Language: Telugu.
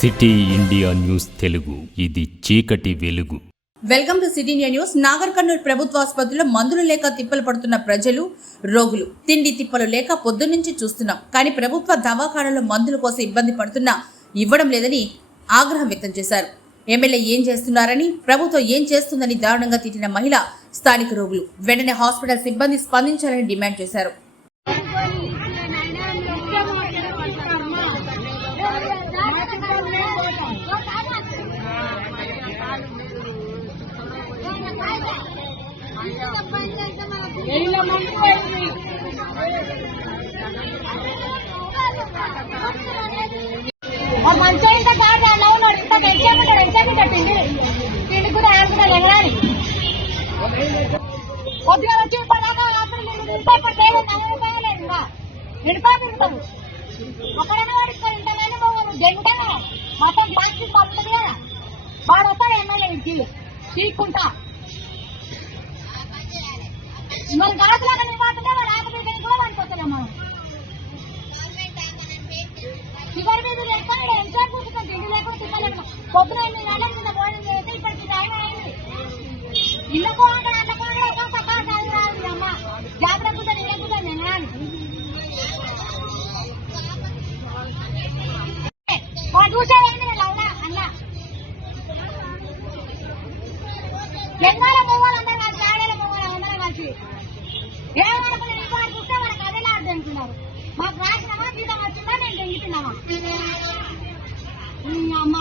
సిటీ ఇండియా న్యూస్ తెలుగు, ఇది చీకటి వెలుగు. Welcome to city India news. Nagar Kurnool ప్రభుత్వ ఆసుపత్రిలో మందులు లేక తిప్పలు పడుతున్న ప్రజలు, రోగులు. తిండి తిప్పలు లేక పొద్దున్నుంచి చూస్తున్నాం, కానీ ప్రభుత్వ దవాఖానాలో మందుల కోసం ఇబ్బంది పడుతున్నా ఇవ్వడం లేదని ఆగ్రహం వ్యక్తం చేశారు. ఎమ్మెల్యే ఏం చేస్తున్నారని, ప్రభుత్వం ఏం చేస్తుందని దారుణంగా తిట్టిన మహిళ, స్థానిక రోగులు వెంటనే హాస్పిటల్ సిబ్బంది స్పందించాలని డిమాండ్ చేశారు. మంచిగా ఇంకా కాదు ఉన్నాడు, ఇంత పెంచాక తిండి కూడా ఆడుకున్నా ఎగరాలి కొద్దిగా వచ్చి ఇప్పటిదాకా లేదు ఇంకా నిడిపాకు ఉంటాము అక్కడైనా వాడిస్తారు ఇంతగానే జంట మొత్తం ప్లాస్టిక్ పడుతుంది కదా వాడు వస్తాడు ఎమ్మెల్యే ఇంటికి తీసుకుంటా మరి గాజులాగా మేము మాట్లాడే వాడు ఆపరేషన్ కూడా వాడికి వస్తాం మనం షుగర్ మీద లేక ఎంతో కూర్చుంటాం తిండి లేకుండా తినలేము పొద్దున 8 గంటల కింద భోజనం చేస్తే ఇప్పటికి టైం అయింది ఇల్లు పోగా అట్లా పోగా ఒక సకాల సాగు రాదు అమ్మ జాగ్రత్త కూర్చొని ఇళ్ళ కూర్చొని తినాలి చూసేవాడిని నేను అవునా అన్న ఎన్నాళ్ళ పోవాలి అందరూ కలిసి ఆడేళ్ళ పోవాలి అందరూ కలిసి ఏమనుకుని ఇంకో చూస్తే మనకు అదేలా అర్థంటున్నారు మాకు రాసినామా జీతం వచ్చిందా నేను దెంగుతున్నామా అమ్మ